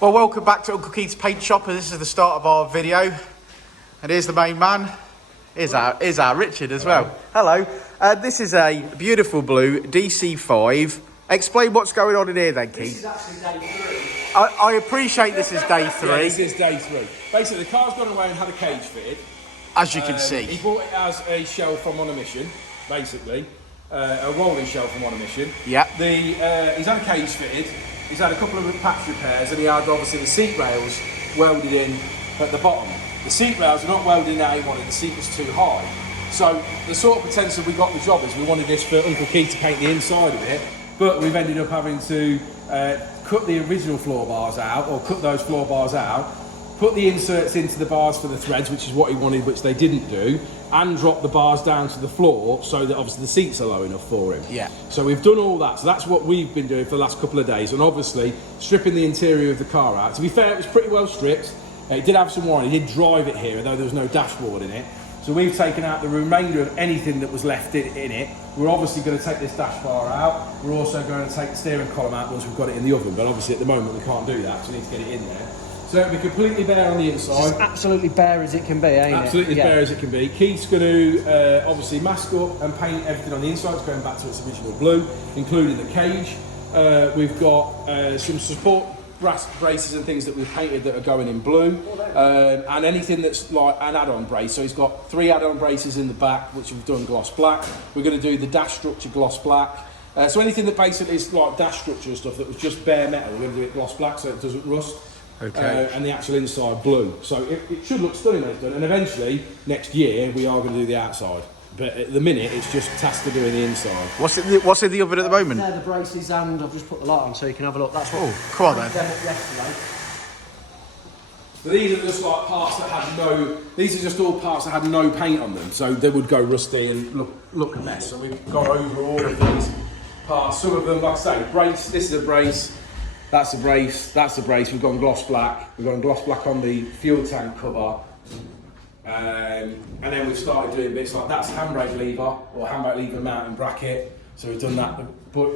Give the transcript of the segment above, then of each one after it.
Well, welcome back to Uncle Keith's Paint Shop, and this is the start of our video. And here's the main man. Here's our Richard as well. Hello. This is a beautiful blue DC5. Explain what's going on in here then, Keith. This is actually day 3. I appreciate this is day 3. Yeah, this is day 3. Basically, the car's gone away and had a cage fitted. As you can see. He bought it as a shell from on a mission, basically. A rolling shell from on a mission. Yeah. He's had a cage fitted. He's had a couple of patch repairs, and he had obviously the seat rails welded in at the bottom. The seat rails are not welded in how he wanted, the seat was too high. So the sort of potential we got the job is we wanted this for Uncle Keith to paint the inside of it, but we've ended up having to cut the original floor bars out, or cut those floor bars out, put the inserts into the bars for the threads, which is what he wanted, which they didn't do, and drop the bars down to the floor so that obviously the seats are low enough for him. Yeah. So we've done all that. So that's what we've been doing for the last couple of days, and obviously stripping the interior of the car out. To be fair, it was pretty well stripped. It did have some warranty. He did drive it here, although there was no dashboard in it. So we've taken out the remainder of anything that was left in it. We're obviously going to take this dash bar out. We're also going to take the steering column out once we've got it in the oven, but obviously at the moment we can't do that, so we need to get it in there. So it'll be completely bare on the inside. It's absolutely bare as it can be, ain't Absolutely it? bare as it can be. Keith's going to obviously mask up and paint everything on the inside. It's going back to its original blue, including the cage. We've got some support brass braces and things that we've painted that are going in blue, and anything that's like an add-on brace. So he's got 3 add-on braces in the back, which we've done gloss black. We're going to do the dash structure gloss black. So anything that basically is like dash structure and stuff that was just bare metal, we're going to do it gloss black so it doesn't rust. Okay. And the actual inside blue. So it should look stunning when it's done. And eventually, next year, we are going to do the outside. But at the minute, it's just tasked to doing the inside. What's in the oven at the moment? They're the braces, and I've just put the light on so you can have a look. That's what. Oh, come on then. Yesterday. So these are just like parts that had no. These are just all parts that had no paint on them, so they would go rusty and look a mess. So we've gone over all of these parts. Some of them, like I say, brace. This is a brace. That's a brace, that's a brace. We've gone gloss black. We've gone gloss black on the fuel tank cover. And then we've started doing bits like that's handbrake lever, or handbrake lever mounting bracket. So we've done that, the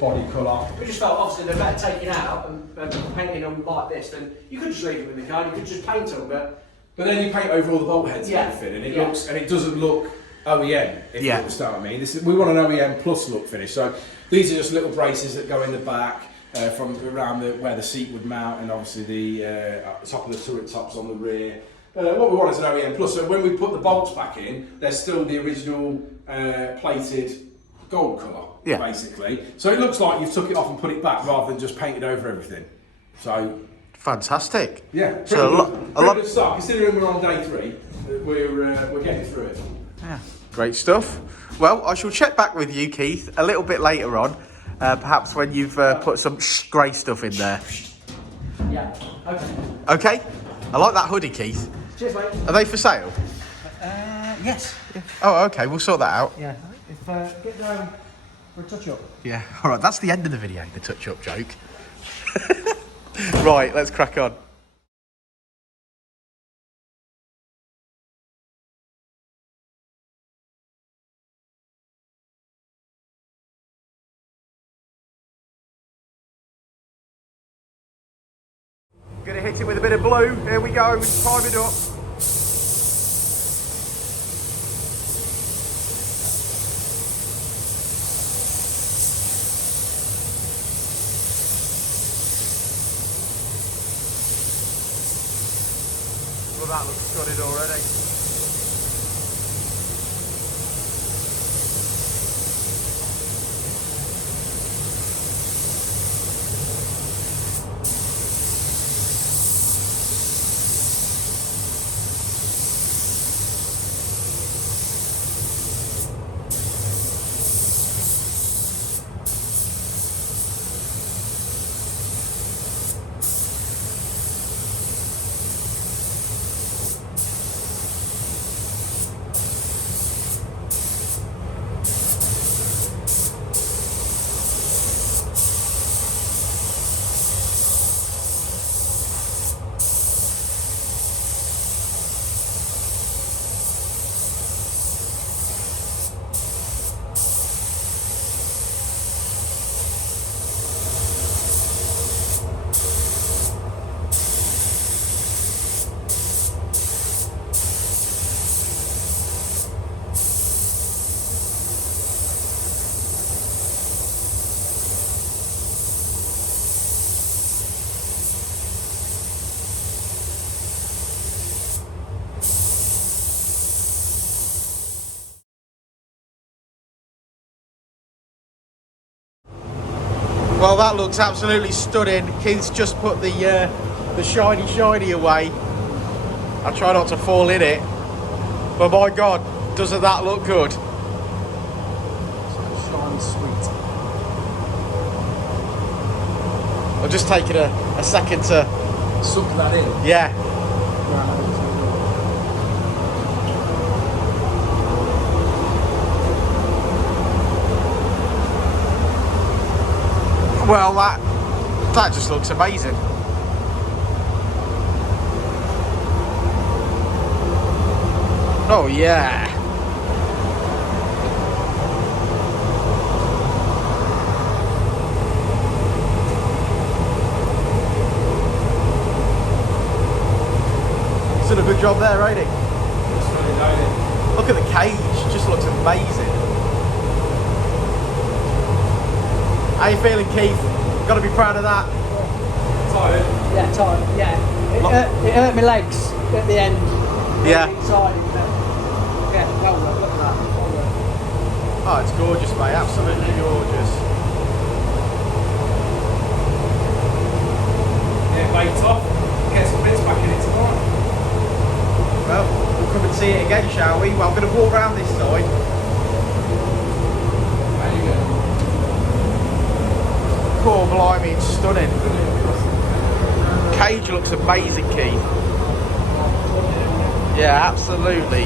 body colour. We just felt obviously they're better taking out and painting them like this than you could just leave them in the car. You could just paint them, but then you paint over all the bolt heads and everything, and it looks, and it doesn't look OEM. If you understand what I mean. We want an OEM plus look finish. So these are just little braces that go in the back. From around where the seat would mount, and obviously the top of the turret tops on the rear. What we want is an OEM plus, so when we put the bolts back in, they're still the original plated gold colour, basically. So it looks like you've took it off and put it back rather than just painted over everything. So fantastic. Yeah, so a lot of stuff. Considering we're on day 3, we're getting through it. Yeah, great stuff. Well, I shall check back with you, Keith, a little bit later on. Perhaps when you've put some grey stuff in there. Yeah, okay. Okay? I like that hoodie, Keith. Cheers, mate. Are they for sale? Yes. Oh, okay, we'll sort that out. Yeah, if get down for a touch-up. Yeah, alright, that's the end of the video, the touch-up joke. Right, let's crack on. Gonna hit it with a bit of blue. Here we go, prime it up. Well, that looks good already. Well, that looks absolutely stunning. Keith's just put the shiny away. I try not to fall in it, but my God, doesn't that look good? Shiny sweet. I'm just taking a second to Suck that in. yeah. Well, that just looks amazing. Oh yeah. He's done a good job there, ain't he? Look at the cage, just looks amazing. How you feeling, Keith? Got to be proud of that. Tired? Yeah, tired. Yeah. It hurt my legs at the end. Yeah. Exciting. Yeah, well done. Look at that. Well done. Oh, it's gorgeous, mate. Absolutely gorgeous. Yeah, weights off. Get some bits back in it tomorrow. Well, we'll come and see it again, shall we? Well, I'm going to walk around this side. There you go. Poor blimey, it's stunning. Cage looks amazing, Keith. Yeah, absolutely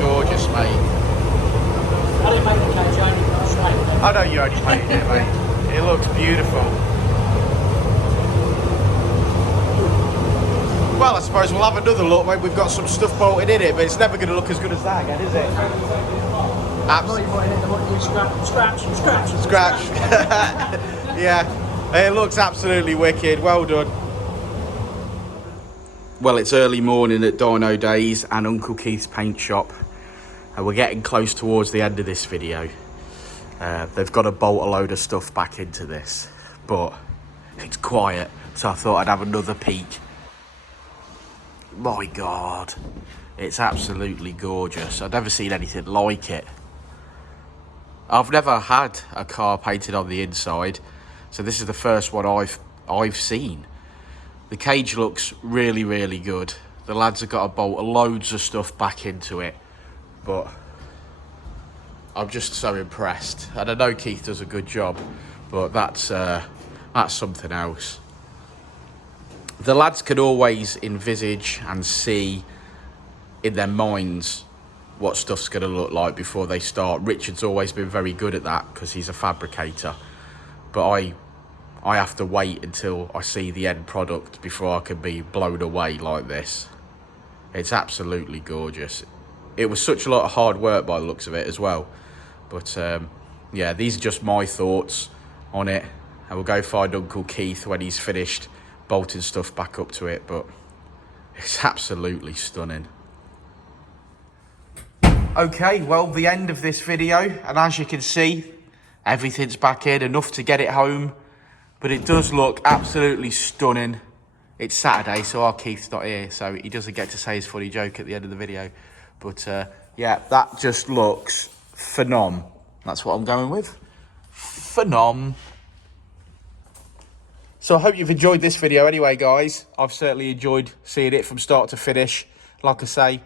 gorgeous, mate. I didn't make the cage, I only got straight. I know you only painted it, mate. It looks beautiful. Well, I suppose we'll have another look when we've got some stuff bolted in it, but it's never going to look as good as that again, is it? Absolutely. Scratch. Yeah, it looks absolutely wicked. Well done. Well, it's early morning at Dynodaze and Uncle Keith's paint shop, and we're getting close towards the end of this video. They've got to bolt a load of stuff back into this, but it's quiet, so I thought I'd have another peek. My God, it's absolutely gorgeous. I've never seen anything like it. I've never had a car painted on the inside, so this is the first one I've seen. The cage looks really, really good. The lads have got to bolt loads of stuff back into it, but I'm just so impressed. And I know Keith does a good job, but that's something else. The lads can always envisage and see in their minds what stuff's going to look like before they start. Richard's always been very good at that because he's a fabricator, but I have to wait until I see the end product before I can be blown away like this. It's absolutely gorgeous. It was such a lot of hard work by the looks of it as well, but yeah, these are just my thoughts on it, and we'll go find Uncle Keith when he's finished bolting stuff back up to it, but it's absolutely stunning. Okay, well, the end of this video, and as you can see, everything's back in, enough to get it home, but it does look absolutely stunning. It's Saturday, so our Keith's not here, so he doesn't get to say his funny joke at the end of the video, but yeah, that just looks phenom. That's what I'm going with. Phenom. So I hope you've enjoyed this video anyway, guys. I've certainly enjoyed seeing it from start to finish. Like I say,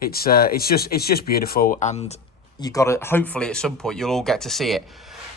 it's just beautiful, and you got to, hopefully at some point you'll all get to see it.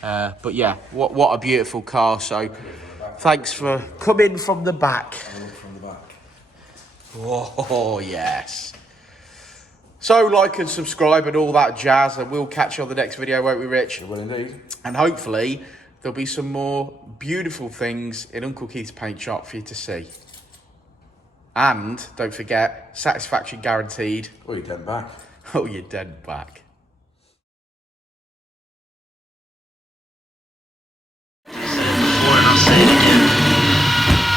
But yeah, what a beautiful car. So thanks for coming from the back. Oh yes. So like and subscribe and all that jazz, and we'll catch you on the next video, won't we, Rich? Well, indeed. And hopefully there'll be some more beautiful things in Uncle Keith's paint shop for you to see. And don't forget, satisfaction guaranteed. Oh, you're dead back. Oh, you're dead back. Before, and I'll say it again.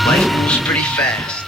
Life moves pretty fast.